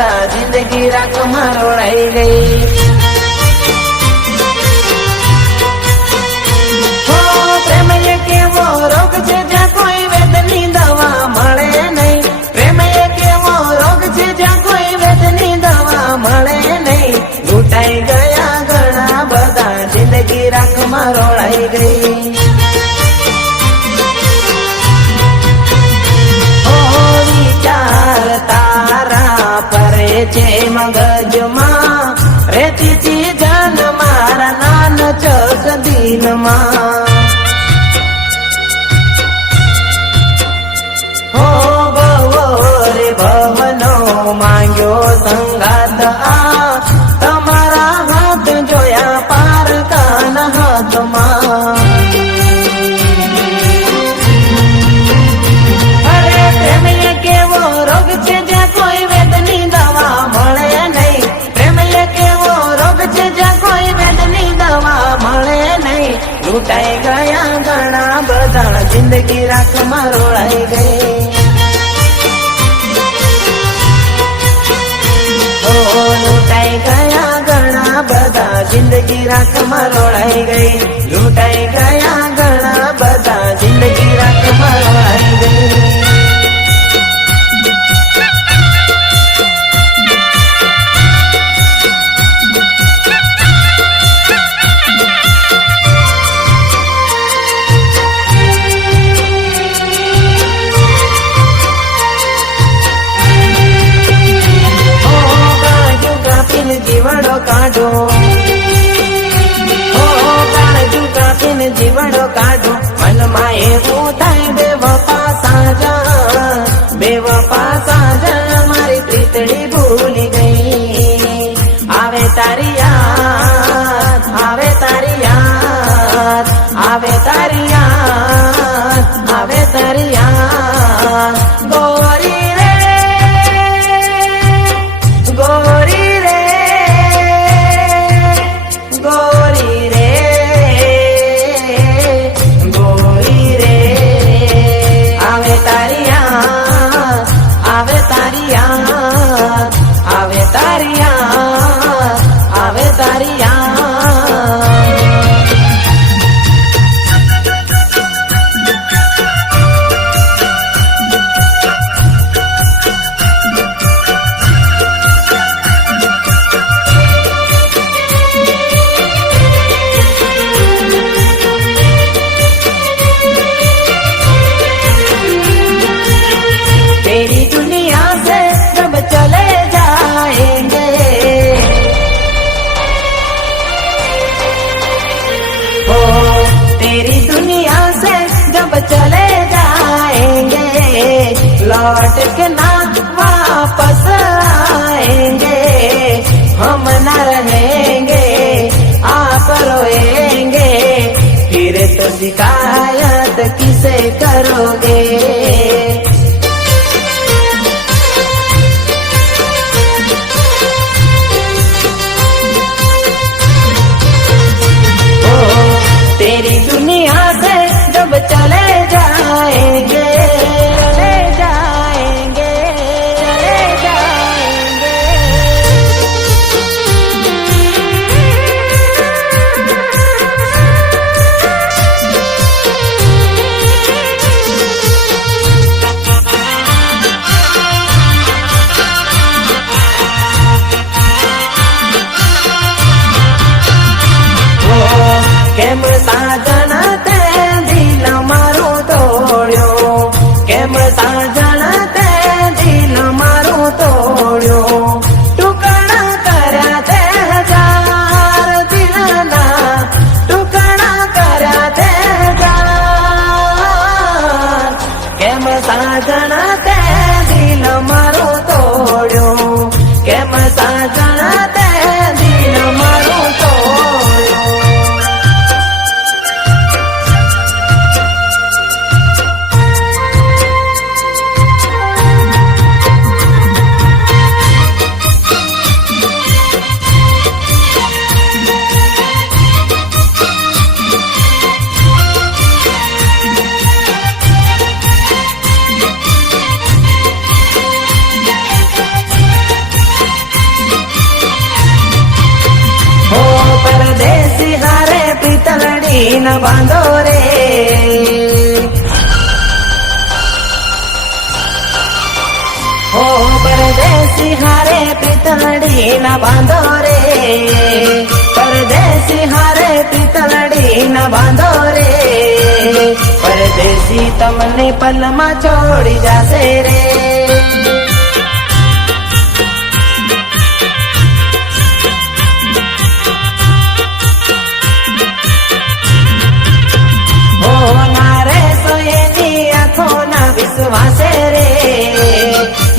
बदा जिंदगी राख में रोड़ाई गई। प्रेम एक एवो रोग छे ज्यां कोई वेदनी दवा मळे नहीं। प्रेम एक एवो रोग छे ज्यां कोई वेदनी दवा मळे नहीं। लूटाई गया घणा बधा जिंदगी राख में रोड़ाई गई। विचार तारा परे छे मगज मां रेती थी जन मारा नान चक दिन मां। हो भवो रे भवनो मांग्यो संगात आ तमारा हाथ जोया पार कान हाथ मां। अरे प्रेम एक एवो रोग छे ज्यां कोई वेदनी दवा मळे नहीं। प्रेम एक एवो रोग छे ज्यां कोई वेदनी दवा मळे नहीं। लूटाई गया घणा बधा जिंदगी राख में रोड़ाई गई। लूटाई गया घणा बधा जिंदगी राख में रोड़ाई गई। लूटाई गया घणा बधा जिंदगी राख में रोड़ाई गई। जीवड़ो काढो हो काजू कापीने जीवड़ो काढो मन में एवं थाय बेवफा साजा बेवफा साजा मारी प्रीतड़ी भूली गई। आवे तारी याद आवे तारी याद आवे तारी याद आवे तारी याद। गोरी रे गोरी तेरी दुनिया से जब चले जाएंगे ओ तेरी दुनिया से जब चले जाएंगे लौट के ना वापस आएंगे। हम न रहेंगे आप रोएंगे फिर तो शिकायत किसे करोगे। तेरी दुनिया से जब चले जाएंगे चले जाएंगे चले जाएंगे। પિતલડી ન બાંધો રે. ઓ પરદેશી હારે પિતલડી ન બાંધો રે. પરદેશી હારે પિતલડી ન બાંધો રે. પરદેશી તમને પલમાં છોડી જાશે રે. નારે સોયની આંખો ના વિશ્વાસે રે.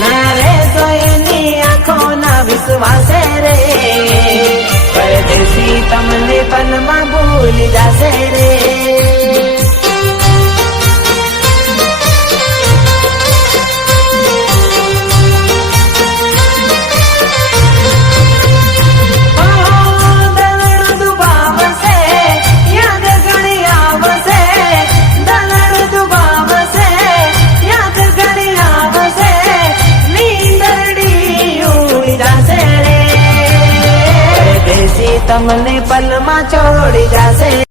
નારે સોયની આંખો ના વિશ્વાસે રે. પરદેશી તમને પલમાં ભૂલી જાશે રે. તમને પલમાં છોડી જાશે.